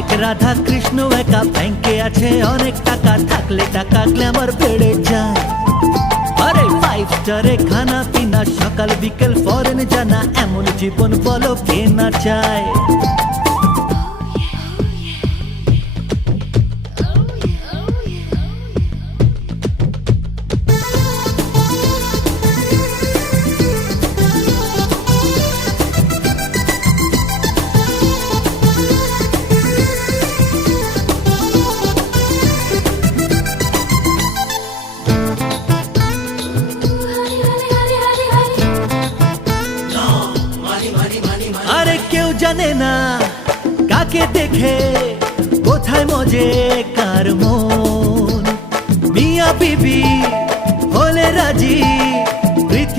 অনেক রাধা কৃষ্ণ একা, ব্যাংকে আছে অনেক টাকা, থাকলে টাকা গ্ল্যামার বেড়ে যায়। আরে 5 স্টারে খানা পিনা, সকাল বিকেল ফরেন জানা, এমন জীবন বলো কে না চায়। আরে কেউ জানে না কাকে দেখে কোথায় মজে কার মন, মিয়া বিবি হলে রাজি।